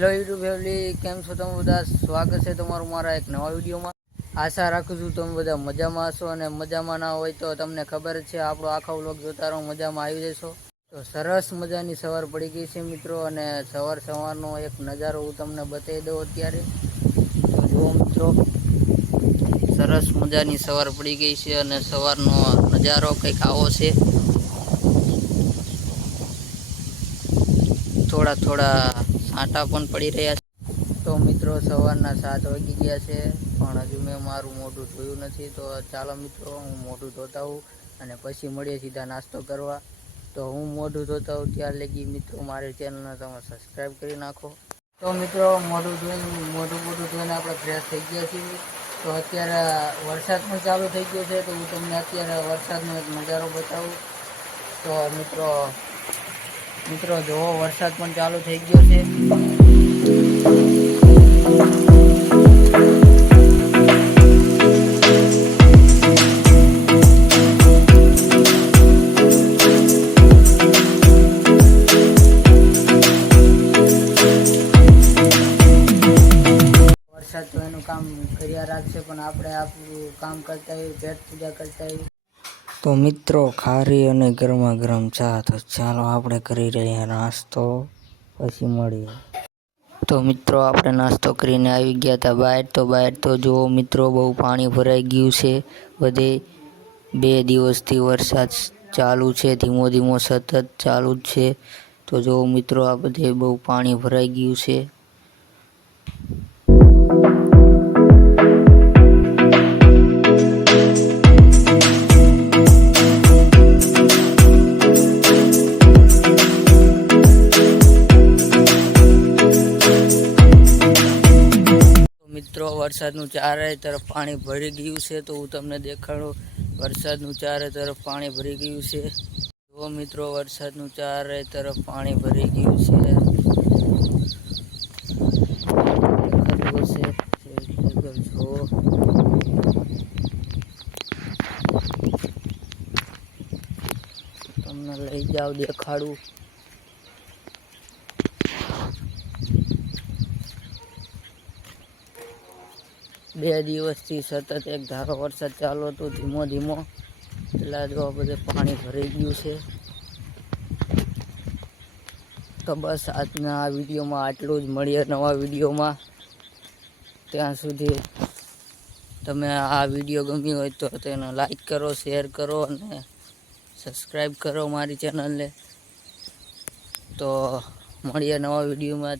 Hello YouTube family, કેમ છો તમે બધા? સ્વાગત છે તમારું મારા એક નવા વિડીયોમાં। આશા રાખું છું તમે બધા મજામાં હશો, અને મજામાં ના હોય તો તમને ખબર જ છે, આપણો આખો વ્લોગ જોતા રહો, મજામાં આવી જશો। તો સરસ મજાની સવાર પડી ગઈ છે મિત્રો, અને સવારનો એક નજારો હું તમને બતાવી દઉં અત્યારે। તો જુઓ મિત્રો, સરસ મજાની સવાર પડી ગઈ છે, અને સવારનો નજારો કંઈક આવો છે। થોડા છાંટા પણ પડી રહ્યા છે। તો મિત્રો સવારના 7 વાગી ગયા છે, પણ હજુ મેં મારું મોઢું ધોયું નથી। તો ચાલો મિત્રો, હું મોઢું ધોતા હું અને પછી મળીએ સીધા નાસ્તો કરવા। તો હું મોઢું ધોતા હું ત્યાર લગી મિત્રો મારી ચેનલને તમે સબસ્ક્રાઈબ કરી નાખો। તો મિત્રો મોઢું ધોઈને આપણે ફ્રેશ થઈ ગયા છીએ। તો અત્યારે વરસાદ પણ ચાલુ થઈ ગયો છે, તો હું તમને અત્યારે વરસાદનો એક નજારો બતાવું। તો મિત્રો જોવો, વરસાદ પણ ચાલુ થઈ ગયો છે। વરસાદ તો એનું કામ કર્યા રાખશે, પણ આપણે આપણું કામ કરતા હોઈએ, પેટ પૂજા કરતા હોઈએ। તો મિત્રો ખારી અને ગરમા ગરમ ચા, તો ચાલો આપણે કરી રહ્યા નાસ્તો, પછી મળીએ। તો મિત્રો આપણે નાસ્તો કરીને આવી ગયા હતા બહાર। તો જુઓ મિત્રો, બહુ પાણી ભરાઈ ગયું છે બધે। 2 દિવસથી વરસાદ ચાલુ છે, ધીમો સતત ચાલુ જ છે। તો જુઓ મિત્રો, આ બધે બહુ પાણી ભરાઈ ગયું છે। મિત્રો વરસાદનું ચારે તરફ પાણી ભરી ગયું છે, તો હું તમને દેખાડું। વરસાદનું ચારે તરફ પાણી ભરી ગયું છે। જો મિત્રો, વરસાદનું ચારે તરફ પાણી ભરી ગયું છે। તમને લઈ જાવ, દેખાડું। બે દિવસથી સતત એક ધારો વરસાદ ચાલુ હતો, ધીમો। એટલા જો બધે પાણી ભરાઈ ગયું છે। તો બસ આજના આ વિડીયોમાં આટલું જ, મળીએ નવા વિડીયોમાં। ત્યાં સુધી તમે આ વિડીયો ગમ્યો હોય તો તેને લાઈક કરો, શેર કરો અને સબસ્ક્રાઈબ કરો મારી ચેનલને। તો મળીએ નવા વિડીયોમાં।